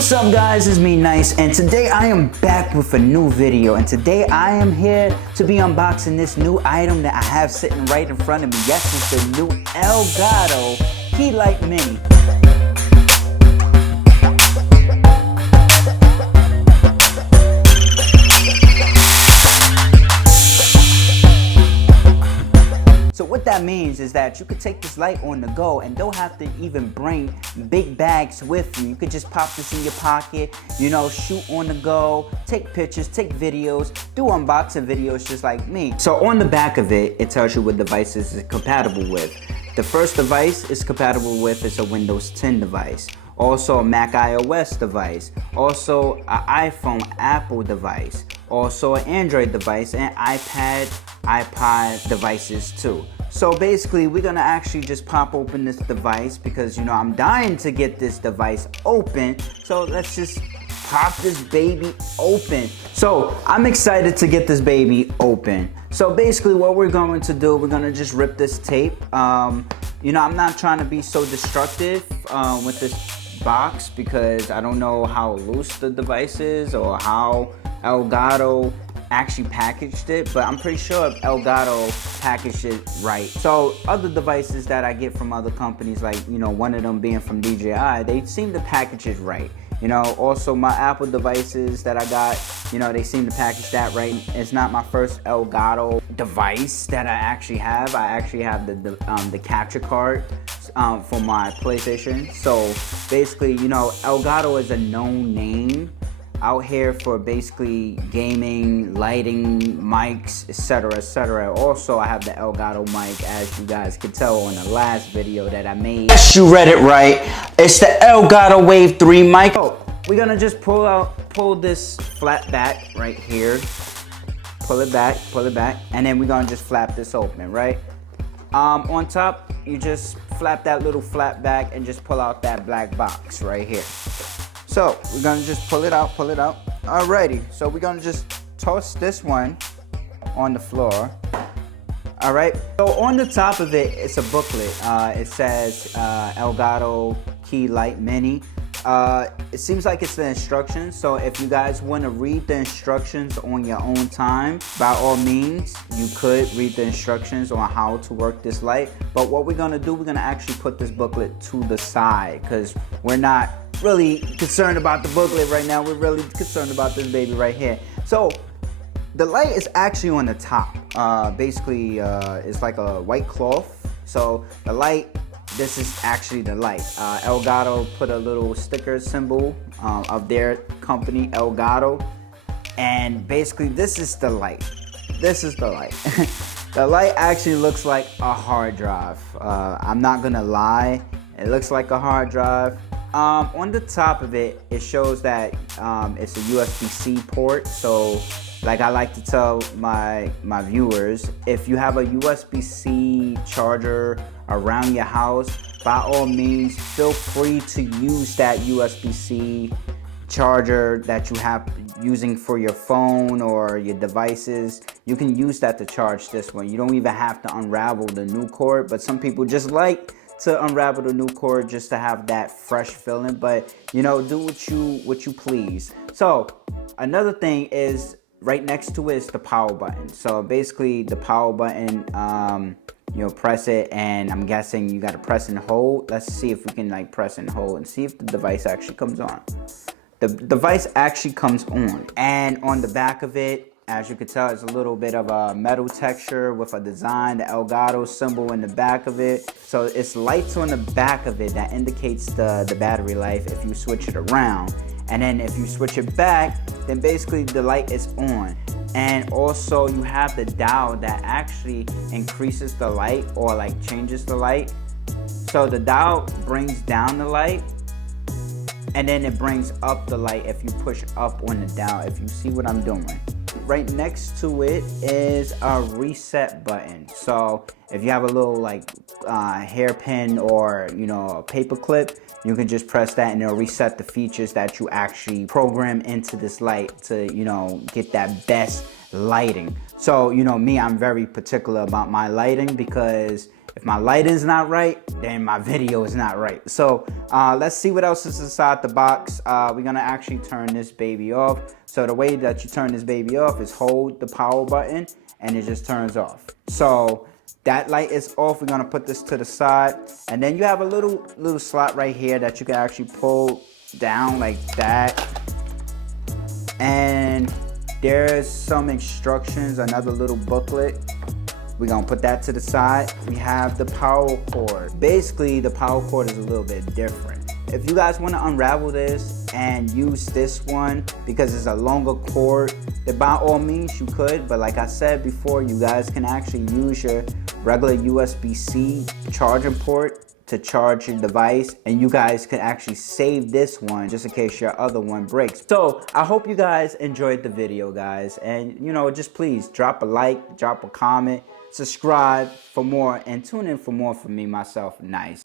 What's up guys, it's me Nice, and today I am back with a new video, and today I am here to be unboxing this new item that I have sitting right in front of me. Yes, it's the new Elgato Key Light Mini. So what that means is that you could take this light on the go and don't have to even bring big bags with you. You could just pop this in your pocket, shoot on the go, take pictures, take videos, do unboxing videos just like me. So on the back of it, it tells you what devices it's compatible with. The first device it's compatible with is a Windows 10 device. Also a Mac iOS device, also an iPhone Apple device, also an Android device, and iPod devices too. So basically we're gonna actually just pop open this device because I'm dying to get this device open. So let's just pop this baby open. So I'm excited to get this baby open. So basically what we're going to do, we're gonna just rip this tape. I'm not trying to be so destructive with this box because I don't know how loose the device is or how Elgato actually packaged it, but I'm pretty sure Elgato packaged it right. So other devices that I get from other companies, like one of them being from DJI, they seem to package it right. Also my Apple devices that I got, they seem to package that right. It's not my first Elgato device that I actually have. I actually have the capture card for my PlayStation. So basically, Elgato is a known name out here for basically gaming, lighting, mics, etc, etc. Also, I have the Elgato mic, as you guys could tell on the last video that I made. Yes, you read it right. It's the Elgato Wave 3 mic. So we're gonna just pull this flat back right here. Pull it back, and then we're gonna just flap this open, right? On top, you just flap that little flap back and just pull out that black box right here. So we're gonna just pull it out. Alrighty, so we're gonna just toss this one on the floor. Alright, so on the top of it, it's a booklet. It says Elgato Key Light Mini. It seems like it's the instructions, so if you guys want to read the instructions on your own time, by all means, you could read the instructions on how to work this light. But what we're gonna do, we're gonna actually put this booklet to the side because we're not really concerned about the booklet right now. We're really concerned about this baby right here. So the light is actually on the top. Basically, it's like a white cloth. So the light, this is actually the light. Elgato put a little sticker symbol of their company, Elgato. And basically this is the light. This is the light. The light actually looks like a hard drive. I'm not gonna lie. It looks like a hard drive. On the top of it, it shows that it's a USB-C port. So like I like to tell my viewers, if you have a USB-C charger around your house, by all means, feel free to use that USB-C charger that you have using for your phone or your devices. You can use that to charge this one. You don't even have to unravel the new cord, but some people just like to unravel the new cord just to have that fresh feeling. But do what you please. So another thing is right next to it is the power button. So basically the power button, press it, and I'm guessing you got to press and hold. Let's see if we can press and hold and see if the device actually comes on. The device actually comes on, and on the back of it, as you can tell, it's a little bit of a metal texture with a design, the Elgato symbol in the back of it. So it's lights on the back of it that indicates the battery life if you switch it around. And then if you switch it back, then basically the light is on. And also you have the dial that actually increases the light or changes the light. So the dial brings down the light, and then it brings up the light if you push up on the dial, if you see what I'm doing. Right next to it is a reset button. So if you have a little hairpin or a paper clip, you can just press that and it'll reset the features that you actually program into this light to get that best lighting. So me, I'm very particular about my lighting because If my lighting's not right, then my video is not right. So let's see what else is inside the box. We're gonna actually turn this baby off. So the way that you turn this baby off is hold the power button and it just turns off. So that light is off. We're gonna put this to the side. And then you have a little slot right here that you can actually pull down like that. And there's some instructions, another little booklet. We're gonna put that to the side. We have the power cord. Basically, the power cord is a little bit different. If you guys wanna unravel this and use this one because it's a longer cord, then by all means you could, but like I said before, you guys can actually use your regular USB-C charging port to charge your device, and you guys can actually save this one just in case your other one breaks. So I hope you guys enjoyed the video, guys, and you know, just please drop a like, drop a comment, subscribe for more, and tune in for more from me, myself, Nice.